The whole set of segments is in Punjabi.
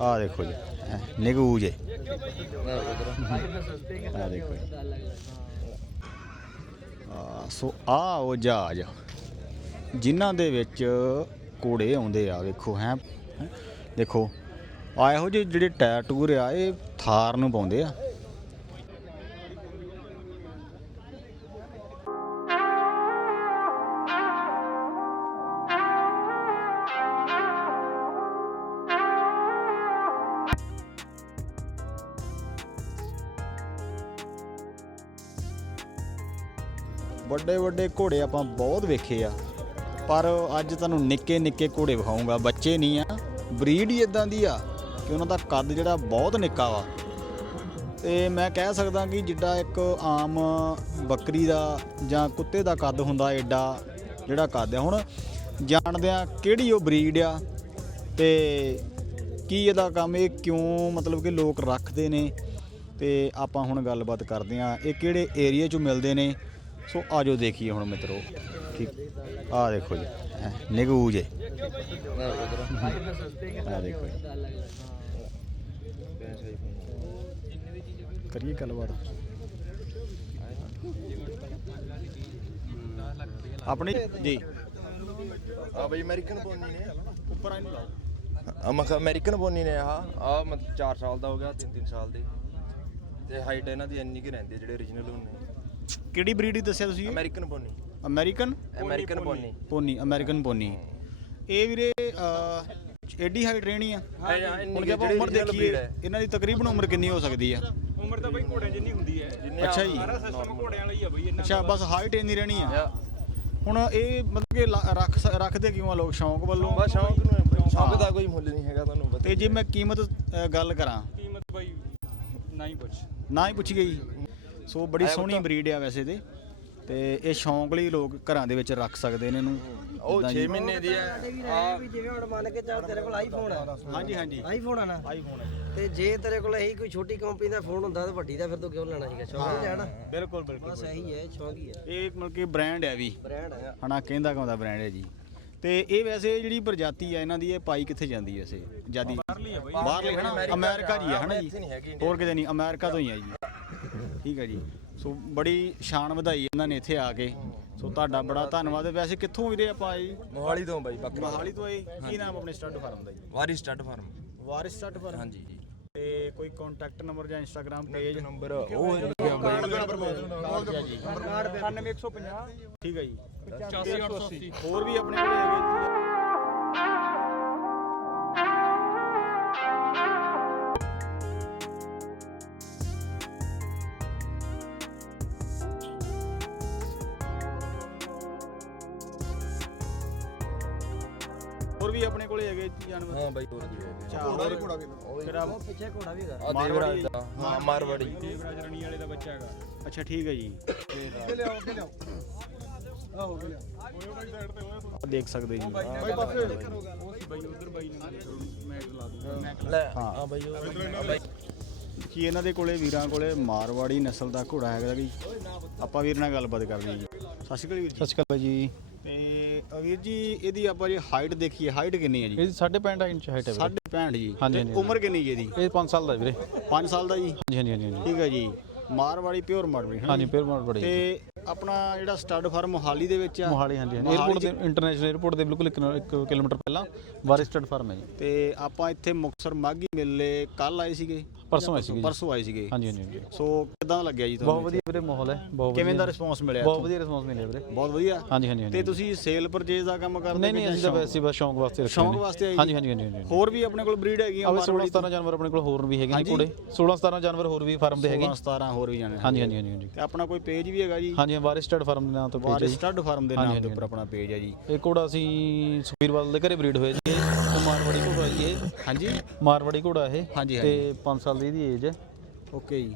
ਆ ਦੇਖੋ ਜੀ ਐ, ਨਿਗੂ ਜੇ। ਆ ਦੇਖੋ ਜੀ। ਆ ਸੋ ਆ ਉਹ ਜਹਾਜ਼ ਜਿਨ੍ਹਾਂ ਦੇ ਵਿੱਚ ਘੋੜੇ ਆਉਂਦੇ ਆ ਵੇਖੋ ਹੈ। ਦੇਖੋ ਆ ਇਹੋ ਜਿਹੇ ਜਿਹੜੇ ਟਾਇਰ ਟੂਰ ਆ ਇਹ ਥਾਰ ਨੂੰ ਪਾਉਂਦੇ ਆ। ਵੱਡੇ ਵੱਡੇ ਘੋੜੇ ਆਪਾਂ ਬਹੁਤ ਵੇਖੇ ਆ। ਪਰ ਅੱਜ ਤੁਹਾਨੂੰ ਨਿੱਕੇ ਨਿੱਕੇ ਘੋੜੇ ਵਿਖਾਉਂਗਾ ਬੱਚੇ ਨਹੀਂ ਆ, ਬਰੀਡ ਹੀ ਇਦਾਂ ਦੀ ਆ ਕਿ ਉਹਨਾਂ ਦਾ ਕੱਦ ਜਿਹੜਾ ਬਹੁਤ ਨਿੱਕਾ ਵਾ। ਤੇ ਮੈਂ ਕਹਿ ਸਕਦਾ ਕਿ ਜਿੱਡਾ ਇੱਕ ਆਮ ਬੱਕਰੀ ਦਾ ਜਾਂ ਕੁੱਤੇ ਦਾ ਕੱਦ ਹੁੰਦਾ ਐਡਾ ਜਿਹੜਾ ਕੱਦ ਆ, ਹੁਣ ਜਾਣਦੇ ਆ ਕਿਹੜੀ ਉਹ ਬਰੀਡ ਆ ਤੇ ਕੀ ਇਹਦਾ ਕੰਮ, ਇਹ ਕਿਉਂ ਮਤਲਬ ਕਿ ਲੋਕ ਰੱਖਦੇ ਨੇ। ਤੇ ਆਪਾਂ ਹੁਣ ਗੱਲਬਾਤ ਕਰਦੇ ਆ, ਇਹ ਕਿਹੜੇ ਏਰੀਆ 'ਚੋਂ ਮਿਲਦੇ ਨੇ ਸੋ ਆਜੋ ਦੇਖੀਏ ਹੁਣ ਮਿੱਤਰੋ ਠੀਕ ਆ ਦੇਖੋ ਜੀ ਐ, ਨਿਗੂ ਜੇ। ਆ ਦੇਖੋ ਕਰੀਏ ਗੱਲਬਾਤ। ਆਪਣੀ ਜੀ। ਆ ਬਈ ਅਮਰੀਕਨ ਪੋਨੀ ਨੇ। ਉੱਪਰ ਆਈ ਨੂੰ ਲਾਓ ਮੈਂ ਕਿਹਾ ਅਮਰੀਕਨ ਪੋਨੀ ਨੇ ਆ ਆ ਮਤਲਬ 4 ਸਾਲ ਦਾ ਹੋ ਗਿਆ 3-3 ਸਾਲ ਦੀ। ਤੇ ਹਾਈਟ ਇਹਨਾਂ ਦੀ ਇੰਨੀ ਕਿ ਰਹਿੰਦੀ ਜਿਹੜੇ origignal ਹੁੰਦੇ ਕਿਹੜੀ ਬਰੀਡ ਦੱਸਿਆ ਤੁਸੀਂ American pony. American? American pony. Pony. American pony. ਇਹ ਵੀਰੇ ਅਹ, ਐਡੀ ਹਾਈਟ ਰਹਿਣੀ ਆ। ਹਾਂ ਹਾਂ ਹੁਣ ਜੇ ਆਪਾਂ ਉਮਰ ਦੇਖੀਏ ਹੈ। ਇਹਨਾਂ ਦੀ ਤਕਰੀਬਨ ਉਮਰ ਕਿੰਨੀ ਹੋ ਸਕਦੀ ਆ? ਉਮਰ ਤਾਂ ਬਈ ਘੋੜਿਆਂ ਜਿੰਨੀ ਹੁੰਦੀ ਹੈ। ਜਿੰਨੇ ਅੱਛਾ ਜੀ। ਸਾਰਾ ਸਿਸਟਮ ਘੋੜਿਆਂ ਵਾਲਾ ਹੀ ਆ ਬਈ ਇਹਨਾਂ ਅੱਛਾ ਬਸ ਹਾਈਟ ਇੰਨੀ ਰਹਿਣੀ ਆ। ਹੁਣ ਇਹ ਮਤਲਬ ਕਿ ਲਾ- ਰੱਖ ਸ- ਰੱਖਦੇ ਕਿਉਂ ਆ ਲੋਕ ਸ਼ੌਂਕ ਵੱਲੋਂ? ਬਸ ਸ਼ੌਂਕ ਨੂੰ ਹੈ ਬਈ। ਸ਼ੌਂਕ ਦਾ ਕੋਈ ਮੁੱਲ ਨਹੀਂ ਹੈਗਾ ਤੁਹਾਨੂੰ ਪਤਾ ਤੇ ਜੇ ਮੈਂ ਕੀਮਤ ਗੱਲ ਕਰਾਂ। ਕੀਮਤ ਬਈ ਨਾ ਹੀ ਪੁੱਛ। ਨਾ ਹੀ ਪੁੱਛੀ ਗਈ ਸੋ ਬੜੀ ਐ ਸੋਹਣੀ। ਬਰੀਡ ਆ ਵੈਸੇ ਤੇ। ਤੇ ਇਹ ਸ਼ੌਂਕ ਲਈ ਲੋਕ ਘਰਾਂ ਦੇ ਵਿੱਚ ਰੱਖ ਸਕਦੇ ਨੇ ਇਹਨੂੰ। ਉਹ ਏਦਾਂ 6 ਜੀ। ਮਹੀਨੇ ਦੀ ਹੈ ਆ ਵੀ ਜਿਵੇਂ ਹੁਣ ਮੰਨ ਕੇ ਚੱਲ ਤੇਰੇ ਕੋਲ ਆਈਫੋਨ ਆ। ਹਾਂਜੀ ਹਾਂਜੀ। ਆਈਫੋਨ ਆ ਨਾ। ਆਈਫੋਨ ਤੇ ਜੇ ਤੇਰੇ ਕੋਲ ਇਹੀ ਕੋਈ ਛੋਟੀ ਕੰਪਨੀ ਦਾ ਫੋਨ ਹੁੰਦਾ ਤਾਂ ਵੱਡੀ ਦਾ ਫਿਰ ਤੂੰ ਕਿਉਂ ਲੈਣਾ ਸੀਗਾ? ਸ਼ੌਂਕ ਹੀ ਲੈਣਾ ਬਿਲਕੁਲ ਬਿਲਕੁਲ ਬਸ ਇਹੀ ਹੈ ਸ਼ੌਂਕ ਹੀ ਹੈ ਇਹ ਮਤਲਬ ਕਿ ਬ੍ਰਾਂਡ ਹੈ ਵੀ। ਬ੍ਰਾਂਡ ਹੈ ਹਨਾ ਕਹਿੰਦਾ ਕਹਿੰਦਾ ਬ੍ਰਾਂਡ ਹੈ ਜੀ। ਤੇ ਇਹ ਵੈਸੇ ਜਿਹੜੀ ਪ੍ਰਜਾਤੀ ਹੈ ਇਹਨਾਂ ਦੀ ਇਹ ਪਾਈ ਕਿੱਥੇ ਜਾਂਦੀ ਹੈ ਵੈਸੇ? ਜਿਆਦੀ ਬਾਹਰਲੀ ਆ ਬਈ। ਬਾਹਰਲੇ ਹਨਾ ਅਮਰੀਕਾ ਅਮਰੀਕਾ ਜੀ। ਹੈ ਹਨਾ ਜੀ ਹੋਰ ਕਿਤੇ ਨਹੀਂ ਅਮਰੀਕਾ ਤੋਂ ਹੀ ਹੈ ਜੀ। ਠੀਕ ਹੈ ਜੀ। ਸੋ ਬੜੀ ਸ਼ਾਨ ਵਧਾਈ ਇਹਨਾਂ ਨੇ ਇੱਥੇ ਆ ਕੇ। ਸੋ ਤੁਹਾਡਾ ਬੜਾ ਧੰਨਵਾਦ। ਵੈਸੇ ਕਿੱਥੋਂ ਵੀਰੇ ਆਪਾਂ ਆਏ? ਜੀ ਮੋਹਾਲੀ ਤੋਂ ਬਾਈ ਬੱਕਰਾ ਮੋਹਾਲੀ ਤੋਂ ਆਏ। ਕੀ ਨਾਮ ਆਪਣੇ ਸਟੱਡ ਫਾਰਮ ਦਾ ਜੀ? ਵਾਰੀ stud farm. Waris stud farm? ਹਾਂਜੀ ਜੀ। ਤੇ ਕੋਈ ਕੰਟੈਕਟ ਨੰਬਰ ਜਾਂ ਇੰਸਟਾਗ੍ਰam ਪੇਜ ਨੰਬਰ ਉਹ ਲਿਖਿਆ ਬਾਈ। ਜੀ 98150 ਠੀਕ ਹੈ ਜੀ। 84880 ਹੋਰ ਵੀ ਆਪਣੇ ਕੋਲ ਹੈਗੇ ਹੋਰ ਵੀ ਆਪਣੇ ਕੋਲੇ ਹੈਗੇ ਜੀ ਜਾਨਵਰ। ਹਾਂ ਬਾਈ ਹੋਰ ਵੀ ਹੈ। ਅੱਛਾ ਹੋਰ ਕਿਹੜਾ ਪਿੱਛੇ ਘੋੜਾ ਵੀ ਹੈਗਾ। ਆ ਦੇਵਰਾਜ ਦਾ ਹਾਂ ਮਾਰਵਾੜੀ। ਦੇਵਰਾਜ ਰਣੀ ਵਾਲੇ ਦਾ ਬੱਚਾ ਹੈਗਾ। ਅੱਛਾ ਠੀਕ ਹੈ ਜੀ। ਆਹ ਦੇਖ ਸਕਦੇ ਜੀ। ਉਹ ਸੀ ਬਈ ਉਧਰ ਬਾਈ ਨੇ ਮੈਟ ਲਾ ਦੂੰ ਲੈ ਹਾਂ। ਹਾਂ ਬਾਈ ਉਹ ਬਾਈ। ਕੀ ਇਹਨਾਂ ਦੇ ਕੋਲੇ ਵੀਰਾਂ ਕੋਲੇ ਮਾਰਵਾੜੀ ਨਸਲ ਦਾ ਘੋੜਾ ਹੈਗਾ ਜੀ। ਆਪਾਂ ਵੀਰ ਨਾਲ ਗੱਲਬਾਤ ਕਰਨੀ ਜੀ ਸਤਿ ਸ਼੍ਰੀ ਅਕਾਲ ਵੀਰ ਜੀ। ਸਤਿ ਸ਼੍ਰੀ ਅਕਾਲ ਜੀ। ਵੀਰ ਜੀ ਇਹਦੀ ਆਪਾਂ ਜੇ ਹਾਈਟ ਦੇਖੀਏ। ਹਾਈਟ ਕਿੰਨੀ ਹੈ ਜੀ? ਇਹ 65 ਇੰਚ ਹਾਈਟ ਹੈ ਵੀਰੇ। ਸਾਢੇ 65 ਜੀ। ਹਾਂਜੀ, ਤੇ ਹਾਂਜੀ, ਉਮਰ ਕਿੰਨੀ ਹੈ ਇਹਦੀ? ਇਹ 5 ਸਾਲ ਦਾ ਹੈ ਵੀਰੇ। 5 ਸਾਲ ਦਾ ਜੀ? ਹਾਂਜੀ ਹਾਂਜੀ ਹਾਂਜੀ ਹਾਂਜੀ। ਠੀਕ ਹੈ ਜੀ। ਮਾਰਵਾੜੀ ਪਿਓਰ ਮਾਰਵਾੜੀ ਹੈ ਨਾ ਹਾਂਜੀ ਜੀ? ਫਿਰ ਮਾਰ ਬੜੀ ਤੇ ਆਪਣਾ ਜਿਹੜਾ ਸਟੱਡ ਫਾਰਮ ਮੋਹਾਲੀ ਦੇ ਵਿੱਚ ਆ। ਮੋਹਾਲੀ ਹਾਂਜੀ ਹਾਂਜੀ। 에어ਪੋਰਟ ਦੇ ਇੰਟਰਨੈਸ਼ਨਲ 에어ਪੋਰਟ ਦੇ ਬਿਲਕੁਲ 1 ਕਿਲੋਮੀਟਰ ਪਹਿਲਾਂ ਵਾਰਿਸਟਡ ਫਾਰਮ ਹੈ ਤੇ ਆਪਾਂ ਇੱਥੇ ਮੁਕਤਸਰ ਮਾਗੀ ਮੇਲੇ ਕੱਲ ਆਏ ਸੀਗੇ। ਪਰਸੋਂ ਆਏ ਸੀਗੇ ਪਰਸੋਂ ਆਏ ਸੀਗੇ। ਹਾਂਜੀ ਹਾਂਜੀ ਸੋ ਕਿਦਾਂ ਲੱਗਿਆ ਜੀ ਬਹੁਤ ਵਧੀਆ ਵੀਰੇ ਮਾਹੌਲ ਹੈ। ਬਹੁਤ ਕਿਵੇਂ ਦਾ ਰਿਸਪੌਂਸ ਮਿਲਿਆ ਬਹੁਤ ਵਧੀਆ ਰਿਸਪੌਂਸ ਮਿਲਿਆ ਵੀਰੇ। ਬਹੁਤ ਵਧੀਆ। ਹਾਂਜੀ ਹਾਂਜੀ ਤੇ ਤੁਸੀਂ ਸੇਲ ਪਰਚੇਜ਼ ਦਾ ਕੰਮ ਕਰਦੇ ਨਹੀਂ ਨਹੀਂ ਅਸੀਂ ਤਾਂ ਵੈਸੇ ਬਸ ਸ਼ੌਂਕ ਵਾਸਤੇ ਰੱਖੇ ਸ਼ੌਂਕ ਵਾਸਤੇ ਆਏ ਹਾਂਜੀ ਹਾਂਜੀ ਹਾਂਜੀ ਹੋਰ ਵੀ ਆਪਣੇ ਕੋਲ ਬਰੀਡ ਹੈਗੀ ਆਵੇ 16 17 ਜਾਨਵਰ ਆਪਣੇ ਕੋਲ ਹੋਰ ਵੀ ਹੈਗੇ ਨੇ ਕੋਲੇ। 16 17 ਜਾਨਵਰ ਹੋਰ ਵੀ ਫਾਰਮ ਦੇ ਹੈਗੇ। 17 ਹੋਰ ਵੀ ਜਾਣੇ। ਹਾਂਜੀ ਹਾਂਜੀ ਹਾਂਜੀ ਤੇ ਆਪਣਾ ਕੋਈ ਪੇਜ ਵੀ ਹੈਗਾ ਜੀ? ਵਾਰਿਸਟਡ ਫਾਰਮ ਦੇ ਨਾਮ ਤੋਂ ਪੇਜ ਹੈ ਵਾਰਿਸ ਜੀ। ਸਟੱਡ ਫਾਰਮ ਦੇ ਹਾਂਜੀ, ਨਾਮ ਦੇ ਹਾਂਜੀ, ਉੱਪਰ ਆਪਣਾ ਪੇਜ ਹੈ ਜੀ। ਇਹ ਘੋੜਾ ਅਸੀਂ ਸੁਖਬੀਰਵਾਲ ਦੇ ਘਰੇ ਬਰੀਡ ਹੋਇਆ ਜੀ ਇਹ ਮਾਰਵਾੜੀ ਘੋੜਾ ਜੀ ਇਹ। ਹਾਂਜੀ। ਮਾਰਵਾੜੀ ਘੋੜਾ ਇਹ। ਹਾਂਜੀ, ਤੇ 5 ਸਾਲ ਦੀ ਇਹਦੀ ਏਜ ਹੈ। ਓਕੇ ਜੀ।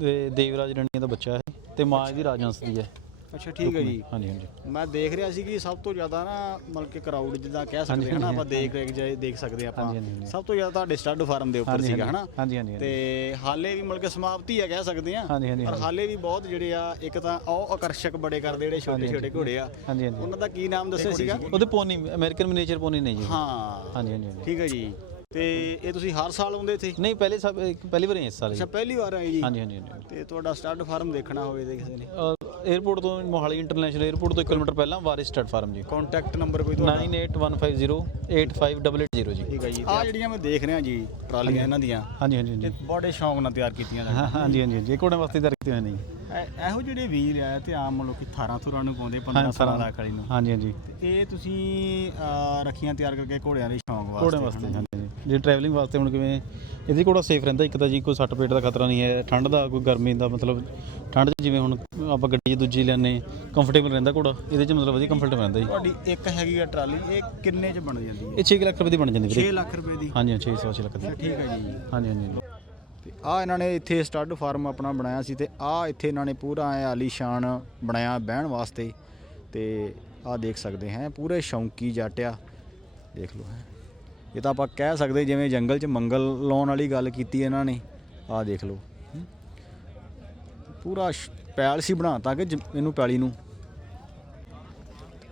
ਤੇ ਦੇਵਰਾਜ ਰਣੀਆ ਦਾ ਬੱਚਾ ਹੈ। ਤੇ ਮਾਂ ਇਹਦੀ ਰਾਜਹੰਸ ਦੀ ਹੈ। ਅੱਛਾ ਠੀਕ ਹੈ ਜੀ। ਹਾਂਜੀ ਹਾਂਜੀ। ਮੈਂ ਦੇਖ ਰਿਹਾ ਸੀ ਕਿ ਸਭ ਤੋਂ ਜ਼ਿਆਦਾ ਨਾ ਮਤਲਬ ਕਿ ਕਰਾਊਡ ਜਿੱਦਾਂ ਕਹਿ ਸਕਦੇ ਹਾਂ ਨਾ ਆਪਾਂ ਦੇਖ ਰੇਖ ਜੇ ਦੇਖ ਸਕਦੇ ਆਪਾਂ। ਸਭ ਤੋਂ ਜ਼ਿਆਦਾ ਤੁਹਾਡੇ ਸਟੱਡ ਫਾਰਮ ਦੇ ਉੱਪਰ ਸੀਗਾ। ਹਨਾ? ਹਾਂਜੀ, ਹਾਂਜੀ, ਹਾਂਜੀ। ਤੇ ਹਾਲੇ ਵੀ ਮਤਲਬ ਕਿ ਸਮਾਪਤੀ ਆ ਕਹਿ ਸਕਦੇ ਹਾਂਜੀ, ਪਰ। ਹਾਲੇ ਵੀ ਬਹੁਤ ਜਿਹੜੇ ਆ ਇੱਕ ਤਾਂ ਉਹ ਆਕਰਸ਼ਕ ਬੜੇ ਕਰਦੇ ਜਿਹੜੇ ਛੋਟੇ ਛੋਟੇ ਘੋੜੇ ਆ। ਹਾਂਜੀ ਹਾਂਜੀ। ਉਹਨਾਂ ਦਾ ਕੀ ਨਾਮ ਦੱਸਿਆ ਸੀਗਾ? ਉਹਦੇ ਪੋਨੀ ਅਮਰੀਕਨ ਮਿਨੀਏਚਰ ਪੋਨੀ ਨਹੀਂ ਜੀ ਹਾਂ। ਹਾਂਜੀ ਹਾਂਜੀ। ਠੀਕ ਹੈ ਜੀ। ਤੇ ਇਹ ਤੁਸੀਂ ਹਰ ਸਾਲ ਆਉਂਦੇ ਇੱਥੇ ਨਹੀਂ ਪਹਿਲੇ ਸਭ ਪਹਿਲੀ ਵਾਰ ਇਸ ਸਾਲ ਅੱਛਾ ਪਹਿਲੀ ਵਾਰ ਆਏ ਜੀ ਹਾਂਜੀ ਹਾਂਜੀ ਤੇ ਤੁਹਾਡਾ ਸਟੱਡ ਫਾਰਮ ਦੇਖਣਾ ਹੋਵੇ ਤੇ ਕਿਸੇ ਨੇ 에어ਪੋਰਟ ਤੋਂ ਮੋਹਾਲੀ ਇੰਟਰਨੈਸ਼ਨਲ 에어ਪੋਰਟ ਤੋਂ 1 ਕਿਲੋਮੀਟਰ ਪਹਿਲਾਂ Waris stud farm ji contact number ਕੋਈ ਤੁਹਾਡਾ 9815085880 ਜੀ ਠੀਕ ਹੈ ਜੀ ਆ ਜਿਹੜੀਆਂ ਮੈਂ ਦੇਖ ਰਿਹਾ ਜੀ ਟਰਾਲੀਆਂ ਇਹਨਾਂ ਦੀਆਂ ਹਾਂਜੀ ਹਾਂਜੀ ਹਾਂਜੀ ਬੜੇ ਸ਼ੌਂਕ ਨਾਲ ਤਿਆਰ ਕੀਤੀਆਂ ਹਾਂਜੀ ਹਾਂਜੀ ਜੇ ਕੋੜੇ ਵਾਸਤੇ ਤਿਆਰ ਕੀਤੀਆਂ ਨੇ ਇਹੋ ਜਿਹੜੇ ਵੀਰ ਆ ਤੇ ਆਮ ਲੋਕੀ 18 ਥੁਰਾਂ ਨੂੰ ਪਾਉਂਦੇ 15 ਲੱਖ ਵਾਲੀ ਨੂੰ ਹਾਂਜੀ ਹਾਂਜੀ ਇਹ ਤੁਸੀਂ ਰੱਖੀਆਂ ਤਿਆਰ ਕਰਕੇ ਘੋੜਿਆਂ ਦੇ ਸ਼ੌਂਕ ਵਾਸਤੇ ਘੋੜਿਆਂ ਵਾਸਤੇ ਹਾਂਜੀ ਜੇ ਟਰੈਵਲਿੰਗ ਵਾਸਤੇ ਹੁਣ ਕਿਵੇਂ ਇਹਦੀ ਘੋੜਾ ਸੇਫ ਰਹਿੰਦਾ ਇੱਕ ਤਾਂ ਜੀ ਕੋਈ ਸੱਟ ਪੇਟ ਦਾ ਖਤਰਾ ਨਹੀਂ ਹੈ ਠੰਡ ਦਾ ਕੋਈ ਗਰਮੀ ਦਾ ਮਤਲਬ ਠੰਡ 'ਚ ਜਿਵੇਂ ਹੁਣ ਆਪਾਂ ਗੱਡੀ ਦੂਜੀ ਲੈਂਦੇ ਕੰਫਰਟੇਬਲ ਰਹਿੰਦਾ ਘੋੜਾ ਇਹਦੇ 'ਚ ਮਤਲਬ ਵਧੀਆ ਕੰਫਰਟੇਬਲ ਰਹਿੰਦਾ ਜੀ। ਤੁਹਾਡੀ ਇੱਕ ਹੈਗੀ ਆ ਟਰਾਲੀ ਇਹ ਕਿੰਨੇ ਚ ਬਣ ਜਾਂਦੀ ਹੈ? ਇਹ 6 ਲੱਖ ਰੁਪਏ ਦੀ ਬਣ ਜਾਂਦੀ 6 ਵੀਰੇ ਲੱਖ ਰੁਪਏ ਦੀ? ਹਾਂਜੀ ਹਾਂਜੀ 6 ਲੱਖ ਦੀ। ਠੀਕ ਹੈ ਜੀ। ਹਾਂਜੀ ਹਾਂਜੀ। ਤੇ ਆ ਇਹਨਾਂ ਨੇ ਇੱਥੇ ਸਟੱਡ ਫਾਰਮ ਆਪਣਾ ਬਣਾਇਆ ਸੀ ਤੇ ਆ ਇੱਥੇ ਇਹਨਾਂ ਨੇ ਪੂਰਾ ਐ ਆਲੀਸ਼ਾਨ ਬਣਾਇਆ ਬਹਿਣ ਵਾਸਤੇ ਤੇ ਆ ਦੇਖ ਸਕਦੇ ਹਾਂ ਪੂਰੇ ਸ਼ੌਂਕੀ ਜੱਟਿਆ ਦੇਖ ਲਓ ਹੈ। ਇਹ ਤਾਂ ਆਪਾਂ ਕਹਿ ਸਕਦੇ ਜਿਵੇਂ ਜੰਗਲ 'ਚ ਮੰਗਲ ਲਾਉਣ ਵਾਲੀ ਗੱਲ ਕੀਤੀ ਇਹਨਾਂ ਨੇ, ਆਹ ਦੇਖ ਲਓ। ਪੂਰਾ ਪੈਲ ਸੀ ਬਣਾਤਾ ਕਿ ਜ- ਇਹਨੂੰ ਪੈਲੀ ਨੂੰ।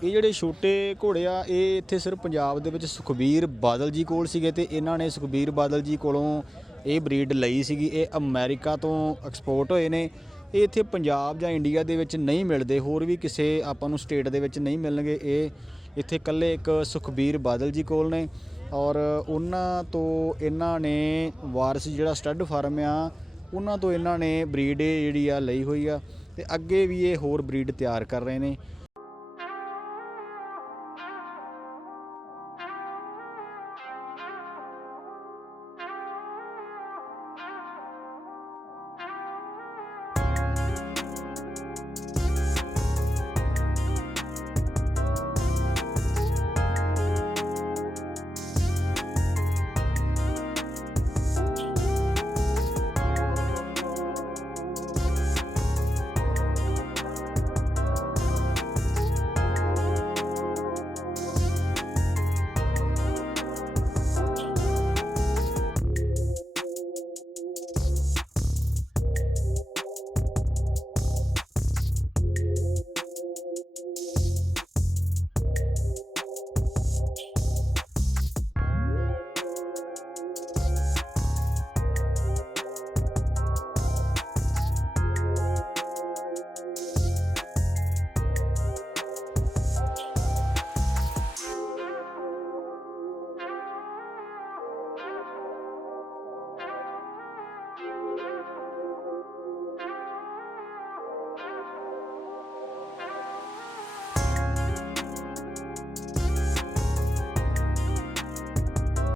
ਇਹ ਜਿਹੜੇ ਛੋਟੇ ਘੋੜੇ ਆ, ਇਹ ਇੱਥੇ ਸਿਰਫ ਪੰਜਾਬ ਦੇ ਵਿੱਚ ਸੁਖਬੀਰ ਬਾਦਲ ਜੀ ਕੋਲ ਸੀਗੇ ਤੇ ਇਹਨਾਂ ਨੇ ਸੁਖਬੀਰ ਬਾਦਲ ਜੀ ਕੋਲੋਂ ਇਹ ਬਰੀਡ ਲਈ ਸੀਗੀ। ਇਹ ਅਮਰੀਕਾ ਤੋਂ ਐਕਸਪੋਰਟ ਹੋਏ ਨੇ। ਇਹ ਇੱਥੇ ਪੰਜਾਬ ਜਾਂ ਇੰਡੀਆ ਦੇ ਵਿੱਚ ਨਹੀਂ ਮਿਲਦੇ, ਹੋਰ ਵੀ ਕਿਸੇ ਆਪਾਂ ਨੂੰ ਸਟੇਟ ਦੇ ਵਿੱਚ ਨਹੀਂ ਮਿਲਣਗੇ। ਇਹ ਇੱਥੇ ਇਕੱਲੇ ਇੱਕ ਸੁਖਬੀਰ ਬਾਦਲ ਜੀ ਕੋਲ ਨੇ। ਔਰ ਉਹਨਾਂ ਤੋਂ ਇਹਨਾਂ ਨੇ ਵਾਰਸ ਜਿਹੜਾ ਸਟੱਡ ਫਾਰਮ ਆ, ਉਹਨਾਂ ਤੋਂ ਇਹਨਾਂ ਨੇ ਬਰੀਡ ਜਿਹੜੀ ਆ ਲਈ ਹੋਈ ਆ ਤੇ ਅੱਗੇ ਵੀ ਇਹ ਹੋਰ ਬਰੀਡ ਤਿਆਰ ਕਰ ਰਹੇ ਨੇ।